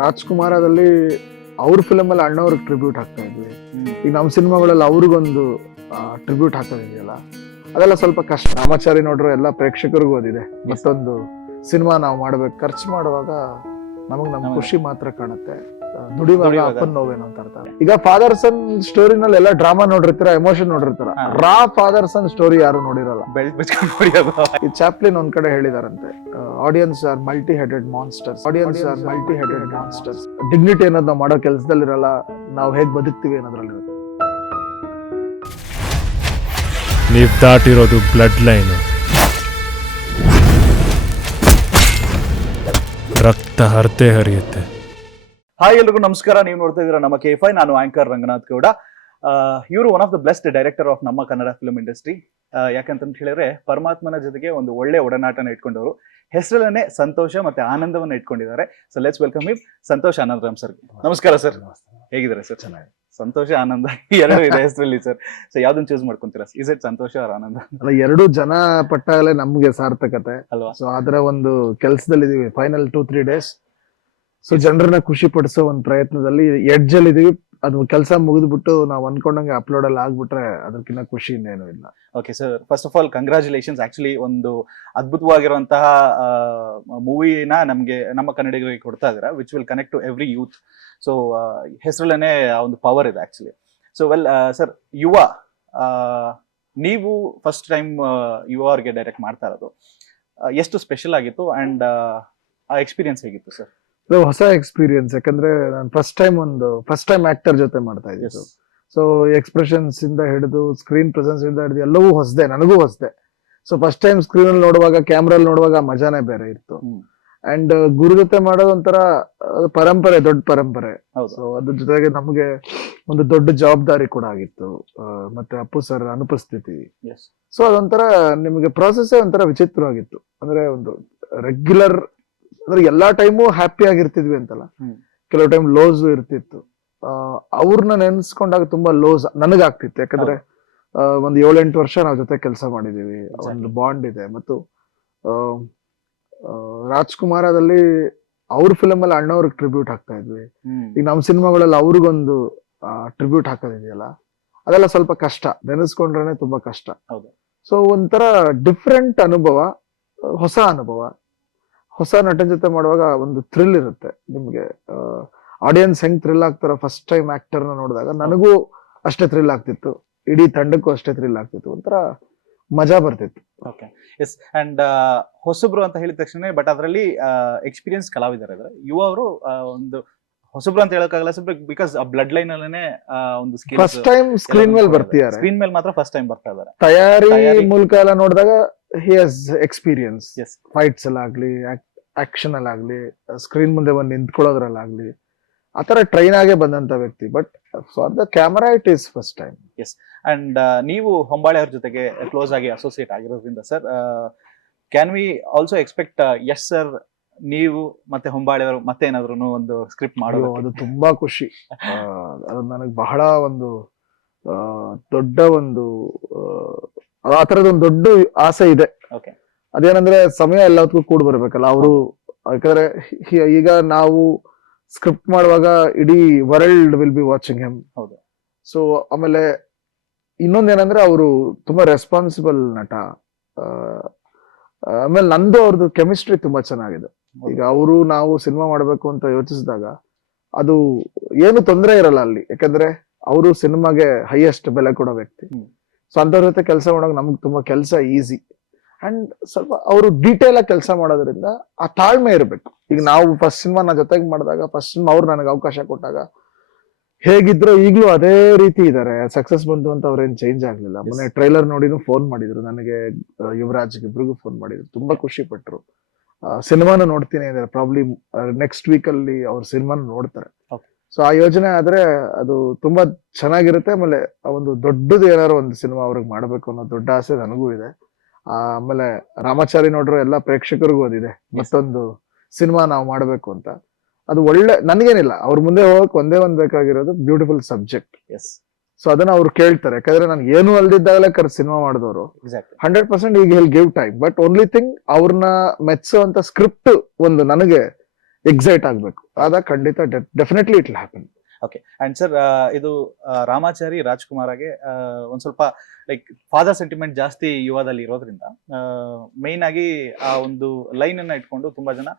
ರಾಜ್ಕುಮಾರದಲ್ಲಿ ಅವ್ರ ಫಿಲಮ್ ಅಲ್ಲಿ ಅಣ್ಣವ್ರಿಗೆ ಟ್ರಿಬ್ಯೂಟ್ ಹಾಕ್ತಾ ಇದ್ವಿ. ಈಗ ನಮ್ಮ ಸಿನಿಮಾಗಳಲ್ಲಿ ಅವ್ರಿಗೊಂದು ಟ್ರಿಬ್ಯೂಟ್ ಹಾಕೋದಿದೆಯಲ್ಲ, ಅದೆಲ್ಲ ಸ್ವಲ್ಪ ಕಷ್ಟ. ರಾಮಾಚಾರಿ ನೋಡ್ರು ಎಲ್ಲ ಪ್ರೇಕ್ಷಕರಿಗೂ ಓದಿದೆ. ಮತ್ತೊಂದು ಸಿನಿಮಾ ನಾವು ಮಾಡ್ಬೇಕು, ಖರ್ಚು ಮಾಡುವಾಗ ನಮ್ ಖುಷಿ ಮಾತ್ರ ಕಾಣುತ್ತೆ, ದುಡಿವಾಗ ಅಪ್ಪನ್ ನೋವೇನು ಅಂತ ಅರ್ಥ. ಈಗ ಫಾದರ್ ಸನ್ ಸ್ಟೋರಿನಲ್ಲಿ ಎಲ್ಲ ಡ್ರಾಮಾ ನೋಡಿರ್ತೀರ, ಎಮೋಷನ್ ನೋಡಿರ್ತೀರ. ರಾ ಫಾದರ್ ಸನ್ ಸ್ಟೋರಿ ಯಾರು ನೋಡಿರಲ್ಲ. ಈ ಚಾಪ್ಲಿನ್ ಒಂದ್ ಕಡೆ ಹೇಳಿದಾರಂತೆ, audience are multi headed monsters. Audience are multi headed monsters. Dignity ಅನ್ನೋದು ನಾವು ಮಾಡೋ ಕೆಲಸದಲ್ಲಿರಲ್ಲ, ನಾವು ಹೇಗ್ ಬದುಕ್ತಿವಿ ಅನ್ನೋದ್ರಲ್ಲಿ. ನೀವ್ ದಾಟಿರೋದು ಬ್ಲಡ್ ಲೈನ್, ರಕ್ತ ಹರಿತೆ ಹರಿಯುತ್ತೆ. ಹಾಯ್, ಎಲ್ರಿಗೂ ನಮಸ್ಕಾರ. ನೀವು ನೋಡ್ತಾ ಇದ್ದೀರಾ ನಮ್ಮ KFI. ನಾನು ಆಂಕರ್ ರಂಗನಾಥ್ ಗೌಡ. ಇವರು one of the best director of ನಮ್ಮ ಕನ್ನಡ ಫಿಲ್ಮ್ ಇಂಡಸ್ಟ್ರಿ. ಯಾಕಂತ ಹೇಳಿದ್ರೆ ಪರಮಾತ್ಮನ ಜೊತೆಗೆ ಒಂದು ಒಳ್ಳೆ ಒಡನಾಟನ ಇಟ್ಕೊಂಡವರು. ಹೆಸರಲ್ಲೇ ಸಂತೋಷ ಮತ್ತೆ ಆನಂದವನ್ನ ಇಟ್ಕೊಂಡಿದ್ದಾರೆ. So let's welcome him, Santhosh Anandram sir. ನಮಸ್ಕಾರ ಸರ್, ಹೇಗಿದ್ದಾರೆ ಸರ್? ಚೆನ್ನಾಗಿ. ಸಂತೋಷ ಆನಂದ ಎರಡು ಇದೆ ಹೆಸರಲ್ಲಿ ಸರ್. ಸೊ ಯಾವ್ದನ್ನ ಚೂಸ್ ಮಾಡ್ಕೊಂತೀರಾ? ಇಸ್ ಇಟ್ ಸಂತೋಷ ಆರ್ ಆನಂದ? ಅಲ್ಲ, ಎರಡು ಜನ ಪಟ್ಟಾಗಲೇ ನಮ್ಗೆ ಸಾರ್ಥಕತೆ ಅಲ್ವಾ? ಸೊ ಅದರ ಒಂದು ಕೆಲಸದಲ್ಲಿ ಇದೀವಿ. Final 2-3 days. ಸೊ ಜನರನ್ನ ಖುಷಿ ಪಡಿಸೋ ಒಂದು ಪ್ರಯತ್ನದಲ್ಲಿ ಎಡ್ಜ್ ಅಲ್ಲಿ ಇದೀವಿ. ಅದು ಕೆಲಸ ಮುಗಿದ್ಬಿಟ್ಟು ನಾವು ಅನ್ಕೊಂಡಂಗೆ ಅಪ್ಲೋಡ್ ಅಲ್ಲಿ ಆಗ್ಬಿಟ್ರೆ ಅದಕ್ಕಿಂತ ಖುಷಿ ಇನ್ನೇನು ಇಲ್ಲ. Okay sir, first of all congratulations. Actually ಒಂದು ಅದ್ಭುತವಾಗಿರುವಂತಹ ಮೂವಿನ ನಮಗೆ ನಮ್ಮ ಕನ್ನಡಿಗರಿಗೆ ಕೊಡ್ತಾ ಇದ್ದೀರಾ, which will connect to every youth. So ಹೆಸರಲ್ಲೇ ಒಂದು ಪವರ್ ಇದೆ ಆಕ್ಚುಲಿ. ಸೊ ವೆಲ್ ಸರ್, ಯುವ, ನೀವು ಫಸ್ಟ್ ಟೈಮ್ ಯುವ ಅವ್ರಿಗೆ ಡೈರೆಕ್ಟ್ ಮಾಡ್ತಾ ಇರೋದು ಎಷ್ಟು ಸ್ಪೆಷಲ್ ಆಗಿತ್ತು ಅಂಡ್ ಆ ಎಕ್ಸ್ಪೀರಿಯನ್ಸ್ ಹೇಗಿತ್ತು ಸರ್? ಹೊಸ ಎಕ್ಸ್ಪೀರಿಯನ್ಸ್, ಯಾಕಂದ್ರೆ ನಾನು ಫಸ್ಟ್ ಟೈಮ್ ಆಕ್ಟರ್ ಜೊತೆ ಮಾಡ್ತಾ ಇದ್ದೆ. ಸೊ ಎಕ್ಸ್ಪ್ರೆಷನ್ಸ್ ಇಂದ ಹಿಡಿದು ಸ್ಕ್ರೀನ್ ಪ್ರೆಸೆನ್ಸ್ ಇಂದ ಹಿಡಿದು ಎಲ್ಲವೂ ಹೊಸದೇ, ನನಗೂ ಹೊಸದೇ. ಸೊ ಫಸ್ಟ್ ಟೈಮ್ ಸ್ಕ್ರೀನ್ ಅಲ್ಲಿ ನೋಡುವಾಗ, ಕ್ಯಾಮ್ರಲ್ಲಿ ನೋಡುವಾಗ ಮಜಾನೇ ಬೇರೆ ಇತ್ತು. ಅಂಡ್ ಗುರು ಜೊತೆ ಮಾಡೋದು ಒಂಥರ ಪರಂಪರೆ, ದೊಡ್ಡ ಪರಂಪರೆ. ಸೊ ಅದ್ರ ಜೊತೆಗೆ ನಮಗೆ ಒಂದು ದೊಡ್ಡ ಜವಾಬ್ದಾರಿ ಕೂಡ ಆಗಿತ್ತು. ಮತ್ತೆ ಅಪ್ಪು ಸರ್ ಅನುಪಸ್ಥಿತಿ. ಸೊ ಅದೊಂಥರ ನಿಮಗೆ ಪ್ರಾಸೆಸ್ ಒಂಥರ ವಿಚಿತ್ರವಾಗಿತ್ತು. ಅಂದ್ರೆ ಒಂದು ರೆಗ್ಯುಲರ್ ಅಂದ್ರೆ ಎಲ್ಲಾ ಟೈಮು ಹ್ಯಾಪಿ ಆಗಿರ್ತಿದ್ವಿ ಅಂತಲ್ಲ, ಕೆಲವು ಟೈಮ್ ಲೋಸ್ ಇರ್ತಿತ್ತು. ಅವ್ರನ್ನ ನೆನ್ಸ್ಕೊಂಡಾಗ ತುಂಬಾ ಲೋಸ್ ನನಗಾಗ್ತಿತ್ತು. ಯಾಕಂದ್ರೆ ಒಂದ್ 7-8 ವರ್ಷ ನಾವ್ ಜೊತೆ ಕೆಲಸ ಮಾಡಿದೀವಿ, ಒಂದು ಬಾಂಡ್ ಇದೆ. ಮತ್ತು ರಾಜ್ಕುಮಾರದಲ್ಲಿ ಅವ್ರ ಫಿಲಮ್ ಅಲ್ಲಿ ಅಣ್ಣವ್ರಿಗೆ ಟ್ರಿಬ್ಯೂಟ್ ಹಾಕ್ತಾ ಇದ್ವಿ. ಈಗ ನಮ್ಮ ಸಿನಿಮಾಗಳಲ್ಲಿ ಅವ್ರಿಗೊಂದು ಟ್ರಿಬ್ಯೂಟ್ ಹಾಕೋದಿದೆಯಲ್ಲ, ಅದೆಲ್ಲ ಸ್ವಲ್ಪ ಕಷ್ಟ, ನೆನೆಸ್ಕೊಂಡ್ರೆ ತುಂಬಾ ಕಷ್ಟ. ಸೊ ಒಂಥರ ಡಿಫ್ರೆಂಟ್ ಅನುಭವ, ಹೊಸ ಅನುಭವ. ಹೊಸ ನಟನ ಜೊತೆ ಮಾಡುವಾಗ ಒಂದು ಥ್ರಿಲ್ ಇರುತ್ತೆ ನಿಮ್ಗೆ. ಆಡಿಯನ್ಸ್ ಹೆಂಗ್ ಥ್ರಿಲ್ ಆಗ್ತಾರ ಫಸ್ಟ್ ಟೈಮ್ ಆಕ್ಟರ್ ನ ನೋಡಿದಾಗ, ನನಗೂ ಅಷ್ಟೇ ಥ್ರಿಲ್ ಆಗ್ತಿತ್ತು, ಇಡೀ ತಂಡಕ್ಕೂ ಅಷ್ಟೇ ಥ್ರಿಲ್ ಆಗ್ತಿತ್ತು. ಒಂಥರ ಮಜಾ ಬರ್ತಿತ್ತು. Okay, S. ಅಂಡ್ ಹೊಸಬ್ರು ಅಂತ ಹೇಳಿದ ತಕ್ಷಣ, ಬಟ್ ಅದರಲ್ಲಿ ಎಕ್ಸ್ಪೀರಿಯನ್ಸ್ ಕಲಾವಿದರು ಇದ್ದಾರೆ. ಯುವ ಅವರು ಒಂದು ಹೊಸಬ್ರು ಅಂತ ಹೇಳಕ್ಕಾಗಲ್ಲ ಸರ್, ಬಿಕಾಸ್ ಬ್ಲಡ್ ಲೈನ್ ಅಲ್ಲೇ ಒಂದು ಫಸ್ಟ್ ಟೈಮ್ ಸ್ಕ್ರೀನ್ ಮೇಲೆ ಬರ್ತಿದ್ದಾರೆ. ಸ್ಕ್ರೀನ್ ಮೇಲೆ ಮಾತ್ರ ಫಸ್ಟ್ ಟೈಮ್ ಬರ್ತಾ ಇದ್ದಾರೆ. ತಯಾರಿ ಮೂಲಕ ಎಲ್ಲ ನೋಡಿದಾಗ he has experience. ಫೈಟ್ಸ್ ಎಲ್ಲ ಆಗ್ಲಿ, ಆಕ್ಷನ್ ಅಲ್ಲಾಗ್ಲಿ, ಸ್ಕ್ರೀನ್ ಮುಂದೆ ಬಂದು ನಿಂತ್ಕೊಳ್ಳೋದ್ರಲ್ಲಾಗ್ಲಿ, ಆತರ ಟ್ರೈನ್ ಆಗೇ ಬಂದಂತ ವ್ಯಕ್ತಿ. But for the camera it is first time. Yes. And ನೀವು ಹೊಂಬಾಳೆ ಅವ್ರ ಜೊತೆಗೆ ಕ್ಲೋಸ್ ಆಗಿ ಅಸೋಸಿಯೇಟ್ ಆಗಿರೋದ್ರಿಂದ ಸರ್, can we also expect yes sir, ನೀವು ಮತ್ತೆ ಹೊಂಬಾಳೆ ಅವರು ಮತ್ತೆ ಏನಾದ್ರು ಒಂದು ಸ್ಕ್ರಿಪ್ಟ್ ಮಾಡೋದು? ಅದು ತುಂಬಾ ಖುಷಿ. ಅದು ನನಗೆ ಬಹಳ ಒಂದು ದೊಡ್ಡ ಒಂದು ಆ ತರದ ಒಂದು ದೊಡ್ಡ ಆಸೆ ಇದೆ. ಅದೇನಂದ್ರೆ ಸಮಯ ಎಲ್ಲದಕ್ಕೂ ಕೂಡ ಬರ್ಬೇಕಲ್ಲ ಅವರು. ಯಾಕಂದ್ರೆ ಈಗ ನಾವು ಸ್ಕ್ರಿಪ್ಟ್ ಮಾಡುವಾಗ ಇಡೀ world will be watching him. So ಆಮೇಲೆ ಇನ್ನೊಂದೇನಂದ್ರೆ ಅವರು ತುಂಬಾ ರೆಸ್ಪಾನ್ಸಿಬಲ್ ನಟ. ಆಮೇಲೆ ನಂದು ಅವ್ರದ್ದು ಕೆಮಿಸ್ಟ್ರಿ ತುಂಬಾ ಚೆನ್ನಾಗಿದೆ. ಈಗ ಅವರು ನಾವು ಸಿನಿಮಾ ಮಾಡ್ಬೇಕು ಅಂತ ಯೋಚಿಸಿದಾಗ ಅದು ಏನು ತೊಂದರೆ ಇರಲ್ಲ ಅಲ್ಲಿ, ಯಾಕಂದ್ರೆ ಅವರು ಸಿನಿಮಾಗೆ ಹೈಯೆಸ್ಟ್ ಬೆಲೆ ಕೊಡೋ ವ್ಯಕ್ತಿ. ಸೊ ಅಂತವ್ರ ಜೊತೆ ಕೆಲಸ ಮಾಡೋಕೆ ನಮ್ಗೆ ತುಂಬಾ ಕೆಲಸ ಈಸಿ. ಅಂಡ್ ಸ್ವಲ್ಪ ಅವರು ಡೀಟೇಲ್ ಆಗಿ ಕೆಲಸ ಮಾಡೋದ್ರಿಂದ ಆ ತಾಳ್ಮೆ ಇರಬೇಕು. ಈಗ ನಾವು ಫಸ್ಟ್ ಸಿನಿಮಾ ನಾ ಜೊತೆಗೆ ಮಾಡಿದಾಗ, ಫಸ್ಟ್ ಸಿನಿಮಾ ಅವ್ರು ನನಗೆ ಅವಕಾಶ ಕೊಟ್ಟಾಗ ಹೇಗಿದ್ರು ಈಗಲೂ ಅದೇ ರೀತಿ ಇದಾರೆ. ಸಕ್ಸಸ್ ಬಂತು ಅಂತ ಅವ್ರೇನ್ ಚೇಂಜ್ ಆಗ್ಲಿಲ್ಲ. ಮೊನ್ನೆ ಟ್ರೈಲರ್ ನೋಡಿನೂ ಫೋನ್ ಮಾಡಿದ್ರು ನನಗೆ, ಯುವರಾಜ್ಗೆ, ಇಬ್ರಿಗೂ ಫೋನ್ ಮಾಡಿದ್ರು. ತುಂಬಾ ಖುಷಿ ಪಟ್ರು. ಸಿನಿಮಾನು ನೋಡ್ತೀನಿ ಅಂದ್ರೆ ಪ್ರಾಬ್ಲಿ ನೆಕ್ಸ್ಟ್ ವೀಕ್ ಅಲ್ಲಿ ಅವ್ರ ಸಿನಿಮಾನು ನೋಡ್ತಾರೆ. ಸೊ ಆ ಯೋಜನೆ ಆದ್ರೆ ಅದು ತುಂಬಾ ಚೆನ್ನಾಗಿರುತ್ತೆ. ಆಮೇಲೆ ಒಂದು ದೊಡ್ಡದು ಏನಾದ್ರು ಒಂದು ಸಿನಿಮಾ ಅವ್ರಿಗೆ ಮಾಡ್ಬೇಕು ಅನ್ನೋ ದೊಡ್ಡ ಆಸೆ ನನಗೂ ಇದೆ. ಆಮೇಲೆ ರಾಮಾಚಾರಿ ನೋಡ್ರು ಎಲ್ಲ ಪ್ರೇಕ್ಷಕರಿಗೂ ಓದಿದೆ, ಮತ್ತೊಂದು ಸಿನಿಮಾ ನಾವು ಮಾಡ್ಬೇಕು ಅಂತ. ಅದು ಒಳ್ಳೆ, ನನ್ಗೇನಿಲ್ಲ, ಅವ್ರ ಮುಂದೆ ಹೋಗಕ್ ಒಂದೇ ಒಂದ್ ಬೇಕಾಗಿರೋದು ಬ್ಯೂಟಿಫುಲ್ ಸಬ್ಜೆಕ್ಟ್. ಸೊ ಅದನ್ನ ಅವ್ರು ಕೇಳ್ತಾರೆ. ಯಾಕಂದ್ರೆ ನಾನು ಏನು ಅಲ್ದಿದ್ದಾಗಲೇ ಸಿನಿಮಾ ಮಾಡಿದವರು 100% ಈಗ ಹೆಲ್ give time. But only thing, ಅವ್ರನ್ನ ಮೆಚ್ಚೋ ಅಂತ ಸ್ಕ್ರಿಪ್ಟ್ ಒಂದು ನನಗೆ ಎಕ್ಸೈಟ್ ಆಗ್ಬೇಕು. ಆದಾಗ ಖಂಡಿತ definitely it will happen. Okay. And sir, ಇದು ರಾಮಾಚಾರಿ ರಾಜ್ಕುಮಾರ್ಗೆ ಒಂದ್ ಸ್ವಲ್ಪ ಲೈಕ್ ಫಾದರ್ ಸೆಂಟಿಮೆಂಟ್ ಜಾಸ್ತಿ ಯುವದಲ್ಲಿ ಇರೋದ್ರಿಂದ ಮೈನ್ ಆಗಿ ಆ ಒಂದು ಲೈನ್ ಅನ್ನ ಇಟ್ಕೊಂಡು ತುಂಬಾ ಜನ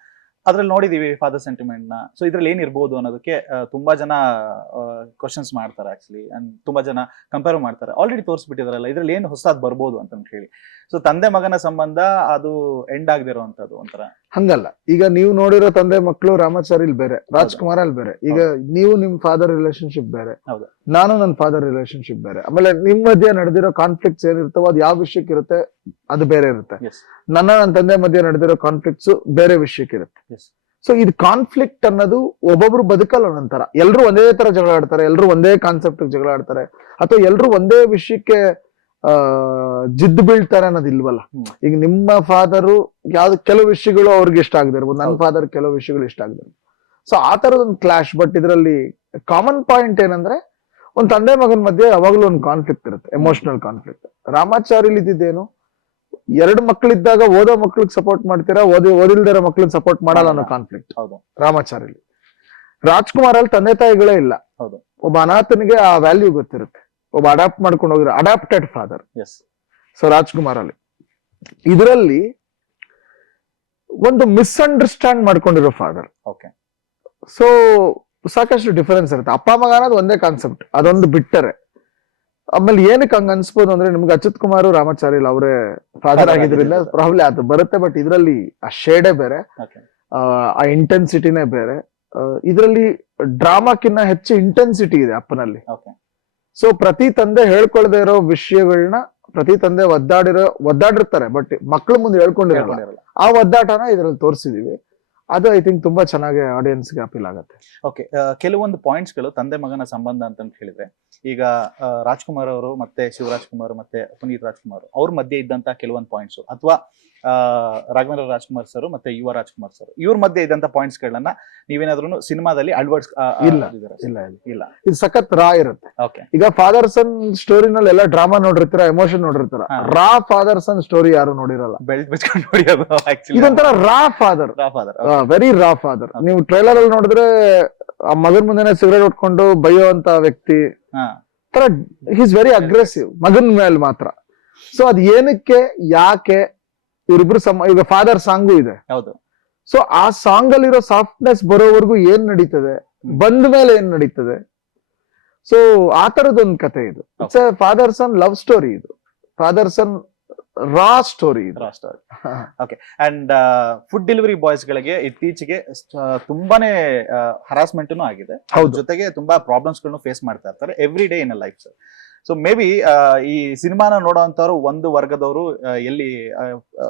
ಅದ್ರಲ್ಲಿ ನೋಡಿದೀವಿ ಫಾದರ್ ಸೆಂಟಿಮೆಂಟ್ ನ. ಸೊ ಇದ್ರಲ್ಲಿ ಏನಿರ್ಬೋದು ಅನ್ನೋದಕ್ಕೆ ತುಂಬಾ ಜನ ಕ್ವಶನ್ಸ್ ಮಾಡ್ತಾರೆ ಆಕ್ಚುಲಿ, ಅಂಡ್ ತುಂಬಾ ಜನ ಕಂಪೇರ್ ಮಾಡ್ತಾರೆ. ಆಲ್ರೆಡಿ ತೋರಿಸ್ಬಿಟ್ಟಿದಾರಲ್ಲ, ಇದ್ರಲ್ಲಿ ಏನು ಹೊಸದ್ ಬರ್ಬೋದು ಅಂತ ಹೇಳಿ. ಸೊ ತಂದೆ ಮಗನ ಸಂಬಂಧ ಅದು ಎಂಡ್ ಆಗದಿರುವಂತದ್ದು ಒಂಥರ. ಹಂಗಲ್ಲ, ಈಗ ನೀವು ನೋಡಿರೋ ತಂದೆ ಮಕ್ಕಳು ರಾಮಾಚಾರಿಲ್ ಬೇರೆ, ರಾಜ್ಕುಮಾರ್ ಅಲ್ಲಿ ಬೇರೆ. ಈಗ ನೀವು ನಿಮ್ ಫಾದರ್ ರಿಲೇಶನ್ಶಿಪ್ ಬೇರೆ, ಹೌದು. ನಾನು ನನ್ನ ಫಾದರ್ ರಿಲೇಶನ್ಶಿಪ್ ಬೇರೆ. ಆಮೇಲೆ ನಿಮ್ ಮಧ್ಯೆ ನಡೆದಿರೋ ಕಾನ್ಫ್ಲಿಕ್ಟ್ಸ್ ಏನಿರ್ತಾವ ಅದು ಯಾವ ವಿಷಯಕ್ಕೆ ಇರುತ್ತೆ ಅದು ಬೇರೆ ಇರುತ್ತೆ. ಎಸ್, ನನ್ನ ತಂದೆ ಮಧ್ಯೆ ನಡೆದಿರೋ ಕಾನ್ಫ್ಲಿಕ್ಟ್ಸ್ ಬೇರೆ ವಿಷಯಕ್ಕೆ ಇರುತ್ತೆ. ಎಸ್. ಸೊ ಇದು ಕಾನ್ಫ್ಲಿಕ್ಟ್ ಅನ್ನೋದು ಒಬ್ಬೊಬ್ರು ಬದುಕಲ್ಲ ಒಂದೊಂಥರ. ಎಲ್ರು ಒಂದೇ ತರ ಜಗಳ ಆಡ್ತಾರೆ, ಎಲ್ರು ಒಂದೇ ಕಾನ್ಸೆಪ್ಟ್ ಜಗಳ ಆಡ್ತಾರೆ, ಅಥವಾ ಎಲ್ರು ಒಂದೇ ವಿಷಯಕ್ಕೆ ಜಿದ್ದು ಬೀಳ್ತಾರೆ ಅನ್ನೋದು ಇಲ್ವಲ್ಲ. ಈಗ ನಿಮ್ಮ ಫಾದರು ಯಾವ್ದು ಕೆಲವು ವಿಷಯಗಳು ಅವ್ರಿಗೆ ಇಷ್ಟ ಆಗದಿರ್ಬೋದು, ನನ್ನ ಫಾದರ್ ಕೆಲವು ವಿಷಯಗಳು ಇಷ್ಟ ಆಗದಿರ್ಬೋದು. ಸೊ ಆ ತರದೊಂದು ಕ್ಲಾಶ್. ಬಟ್ ಇದರಲ್ಲಿ ಕಾಮನ್ ಪಾಯಿಂಟ್ ಏನಂದ್ರೆ ಒಂದ್ ತಂದೆ ಮಗನ ಮಧ್ಯೆ ಯಾವಾಗ್ಲೂ ಒಂದು ಕಾನ್ಫ್ಲಿಕ್ಟ್ ಇರುತ್ತೆ, ಎಮೋಷನಲ್ ಕಾನ್ಫ್ಲಿಕ್ಟ್. ರಾಮಾಚಾರಿಲಿ ಇದ್ದಿದ್ದೇನು, ಎರಡು ಮಕ್ಕಳಿದ್ದಾಗ ಓದೋ ಮಕ್ಳಿಗೆ ಸಪೋರ್ಟ್ ಮಾಡ್ತೀರಾ, ಓದಿಲ್ದಿರೋ ಮಕ್ಳಿಗೆ ಸಪೋರ್ಟ್ ಮಾಡಲ್ಲ ಅನ್ನೋ ಕಾನ್ಫ್ಲಿಕ್ಟ್ ಹೌದು ರಾಮಾಚಾರಿಲಿ. ರಾಜ್ಕುಮಾರ್ ಅಲ್ಲಿ ತಂದೆ ತಾಯಿಗಳೇ ಇಲ್ಲ. ಹೌದು. ಒಬ್ಬ ಅನಾಥನಿಗೆ ಆ ವ್ಯಾಲ್ಯೂ ಗೊತ್ತಿರುತ್ತೆ, ಒಬ್ಬ ಅಡಾಪ್ಟ್ ಮಾಡ್ಕೊಂಡು ಹೋಗಿರೋ adapted father. Yes. So Rajkumar ಅಲ್ಲಿ ಇದರಲ್ಲಿ ಒಂದು ಮಿಸ್ಅಂಡರ್ಸ್ಟ್ಯಾಂಡ್ ಮಾಡ್ಕೊಂಡಿರೋ ಫಾದರ್. ಓಕೆ. ಸೊ ಸಾಕಷ್ಟು ಡಿಫರೆನ್ಸ್ ಇರುತ್ತೆ. ಅಪ್ಪ ಮಗ ಅನ್ನೋದು ಒಂದೇ ಕಾನ್ಸೆಪ್ಟ್, ಅದೊಂದು ಬಿಟ್ಟರೆ. ಆಮೇಲೆ ಏನಕ್ಕೆ ಹಂಗ ಅನ್ಸ್ಬೋದು ಅಂದ್ರೆ, ನಿಮ್ಗೆ ಅಚ್ಯುತ್ ಕುಮಾರ್ ರಾಮಾಚಾರಿಲ್ ಅವರೇ ಫಾದರ್ ಆಗಿದ್ರಿಂದ ಪ್ರಾಬ್ಲಿ ಅದು ಬರುತ್ತೆ. ಬಟ್ ಇದರಲ್ಲಿ ಆ ಶೇಡೇ ಬೇರೆ, ಆ ಇಂಟೆನ್ಸಿಟಿನೇ ಬೇರೆ. ಇದರಲ್ಲಿ ಡ್ರಾಮಾಕ್ಕಿನ್ನ ಹೆಚ್ಚು ಇಂಟೆನ್ಸಿಟಿ ಇದೆ ಅಪ್ಪನಲ್ಲಿ. ಸೊ ಪ್ರತಿ ತಂದೆ ಹೇಳ್ಕೊಳ್ದೇ ಇರೋ ವಿಷಯಗಳನ್ನ ಪ್ರತಿ ತಂದೆ ಒದ್ದಾಡಿರ್ತಾರೆ, ಬಟ್ ಮಕ್ಳು ಮುಂದೆ ಹೇಳ್ಕೊಂಡಿರಲ್ಲ. ಆ ಒದ್ದಾಟನ ಇದ್ರಲ್ಲಿ ತೋರಿಸಿದೀವಿ. ಅದು ಐ ಥಿಂಕ್ ತುಂಬಾ ಚೆನ್ನಾಗಿ ಆಡಿಯನ್ಸ್ಗೆ ಅಪೀಲ್ ಆಗುತ್ತೆ. ಓಕೆ. ಕೆಲವೊಂದು ಪಾಯಿಂಟ್ಸ್ ಗಳು ತಂದೆ ಮಗನ ಸಂಬಂಧ ಅಂತ ಹೇಳಿದ್ರೆ, ಈಗ ರಾಜ್ಕುಮಾರ್ ಅವರು ಮತ್ತೆ ಶಿವರಾಜ್ ಕುಮಾರ್ ಮತ್ತೆ ಪುನೀತ್ ರಾಜ್ಕುಮಾರ್ ಅವ್ರ ಮಧ್ಯೆ ಇದ್ದಂತ ಕೆಲವೊಂದು ಪಾಯಿಂಟ್ಸ್, ಅಥವಾ ರಾಘವೇಂದ್ರ ರಾಜ್ಕುಮಾರ್ ಸರ್ ಮತ್ತೆ ಯುವ ರಾಜ್ಕುಮಾರ್ ಸರ್ ಇವ್ರ ಮಧ್ಯೆ ಇದ್ದಂತ ಪಾಯಿಂಟ್ಸ್ ಗಳನ್ನ ನೀವೇನಾದ್ರೂ ಸಿನಿಮಾದಲ್ಲಿ ಅಳ್ವಡ್ಸ್ ಇಲ್ಲ, ಇದು ಸಖತ್ ರಾ ಇರುತ್ತೆ. ಓಕೆ. ಈಗ ಫಾದರ್ ಸನ್ ಸ್ಟೋರಿನಲ್ಲಿ ಎಲ್ಲ ಡ್ರಾಮಾ ನೋಡಿರ್ತೀರ, ಎಮೋಷನ್ ನೋಡಿರ್ತೀರ. ರಾ ಫಾದರ್ ಸನ್ ಸ್ಟೋರಿ ಯಾರು ನೋಡಿರಲ್ಲ. ಬೆಲ್ಟ್ ಬಿಚ್ಕೊಂಡು ನೋಡಿಯೋದು ಇದೊಂಥರ ರಾ ಫಾದರ್, ವೆರಿ ರಾ ಫಾದರ್. ನೀವು ಟ್ರೈಲರ್ ಅಲ್ಲಿ ನೋಡಿದ್ರೆ ಆ ಮಗನ್ ಮುಂದೆನೆ ಸಿಗರೇಟ್ ಹೊಟ್ಕೊಂಡು ಬೈಯೋ ಅಂತ ವ್ಯಕ್ತಿ ತರ. ಈಸ್ ವೆರಿ ಅಗ್ರೆಸಿವ್ ಮಗನ್ ಮೇಲೆ ಮಾತ್ರ. ಸೊ ಅದ್ ಏನಕ್ಕೆ, ಯಾಕೆ, ಇವ್ರಿಬ್ರು ಈಗ ಫಾದರ್ ಸಾಂಗು ಇದೆ. ಹೌದು. ಸೊ ಆ ಸಾಂಗ್ ಅಲ್ಲಿರೋ ಸಾಫ್ಟ್ನೆಸ್ ಬರೋವರೆಗೂ ಏನ್ ನಡೀತದೆ, ಬಂದ ಮೇಲೆ ಏನ್ ನಡೀತದೆ. ಸೊ ಆ ತರದೊಂದು ಕತೆ ಇದು. It's a father son love story. ಇದು ಫಾದರ್ ಸನ್ ರಾ story. Okay. And food delivery boys ಗಳಿಗೆ ಇತ್ತೀಚೆಗೆ ತುಂಬಾನೇ ಹರಾಸ್ಮೆಂಟ್ ಆಗಿದೆ. ಜೊತೆಗೆ ತುಂಬಾ ಪ್ರಾಬ್ಲಮ್ಸ್ ಗಳನ್ನು ಫೇಸ್ ಮಾಡ್ತಾ ಇರ್ತಾರೆ every day in life. Sir, so may be ಈ ಸಿನಿಮಾನ ನೋಡೋಂತವ್ರು ಒಂದು ವರ್ಗದವರು ಎಲ್ಲಿ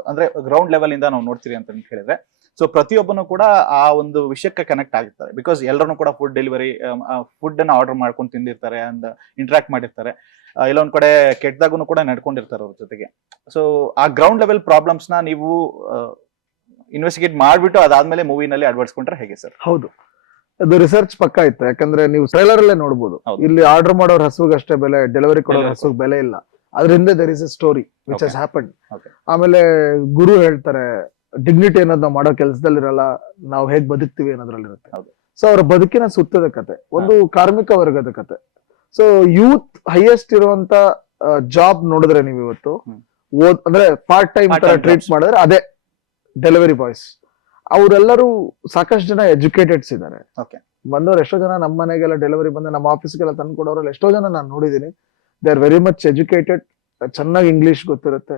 ಅಂದ್ರೆ ಗ್ರೌಂಡ್ ಲೆವೆಲ್ ಇಂದ ನಾವು ನೋಡ್ತೀರಿ ಅಂತ ಹೇಳಿದ್ರೆ, ಸೊ ಪ್ರತಿಯೊಬ್ಬನು ಕೂಡ ಆ ಒಂದು ವಿಷಯಕ್ಕೆ ಕನೆಕ್ಟ್ ಆಗಿರ್ತಾರೆ. ಬಿಕಾಸ್ ಎಲ್ಲರೂ ಕೂಡ ಫುಡ್ ಡೆಲಿವರಿ ಫುಡ್ ಅನ್ನ ಆರ್ಡರ್ ಮಾಡ್ಕೊಂಡು ತಿಂದಿರ್ತಾರೆ ಅಂಡ್ ಇಂಟ್ರಾಕ್ಟ್ ಮಾಡಿರ್ತಾರೆ. ಇಲ್ಲೊಂದ್ ಕಡೆ ಕೆಟ್ಟದಾಗೂ ಕೂಡ ನಡ್ಕೊಂಡಿರ್ತಾರೆ ಅವ್ರ ಜೊತೆಗೆ. ಸೊ ಆ ಗ್ರೌಂಡ್ ಲೆವೆಲ್ ಪ್ರಾಬ್ಲಮ್ಸ್ ನ ನೀವು ಇನ್ವೆಸ್ಟಿಗೇಟ್ ಮಾಡ್ಬಿಟ್ಟು ಅದಾದ್ಮೇಲೆ ಮೂವಿನಲ್ಲಿ ಅಳವಡಿಸ್ಕೊಂಡ್ರೆ ಹೇಗೆ ಸರ್? ಹೌದು, ಅದು ರಿಸರ್ಚ್ ಪಕ್ಕ ಇತ್ತು. ಯಾಕಂದ್ರೆ ನೀವು ಟ್ರೈಲರ್ ಅಲ್ಲೇ ನೋಡ್ಬೋದು, ಇಲ್ಲಿ ಆರ್ಡರ್ ಮಾಡೋರ್ ಹಸುಗೆ ಅಷ್ಟೇ ಬೆಲೆ, ಡೆಲಿವರಿ ಕೊಡೋರ್ ಹಸುಗ್ ಬೆಲೆ ಇಲ್ಲ. ಅದರಿಂದ there is a story which has happened. ಆಮೇಲೆ ಗುರು ಹೇಳ್ತಾರೆ, ಡಿಗ್ನಿಟಿ ಅನ್ನೋದು ನಾವು ಮಾಡೋ ಕೆಲಸದಲ್ಲಿರಲ್ಲ, ನಾವು ಹೇಗ್ ಬದುಕ್ತಿವಿ ಅನ್ನೋದ್ರಲ್ಲಿರುತ್ತೆ. ಸೊ ಅವ್ರ ಬದುಕಿನ ಸುತ್ತದ ಕತೆ, ಒಂದು ಕಾರ್ಮಿಕ ವರ್ಗದ ಕತೆ. ಸೊ ಯೂತ್ ಹೈಯೆಸ್ಟ್ ಇರುವಂತ ಜಾಬ್ ನೋಡಿದ್ರೆ ನೀವು ಇವತ್ತು ಅಂದ್ರೆ ಪಾರ್ಟ್ ಟೈಮ್ ತರ ಟ್ರೀಟ್ ಮಾಡಿದ್ರೆ ಅದೇ ಡೆಲಿವರಿ ಬಾಯ್ಸ್. ಅವರೆಲ್ಲರೂ ಸಾಕಷ್ಟು ಜನ ಎಜುಕೇಟೆಡ್ಸ್ ಇದ್ದಾರೆ. ಬಂದವ್ರು ಎಷ್ಟೋ ಜನ ನಮ್ಮ ಮನೆಗೆಲ್ಲ ಡೆಲಿವರಿ ಬಂದ ನಮ್ಮ ಆಫೀಸ್ಗೆಲ್ಲ ತಂದು ಕೊಡೋರಲ್ಲಿ ಎಷ್ಟೋ ಜನ ನಾನು ನೋಡಿದೀನಿ. They are very much educated, ಚೆನ್ನಾಗಿ ಇಂಗ್ಲಿಷ್ ಗೊತ್ತಿರುತ್ತೆ,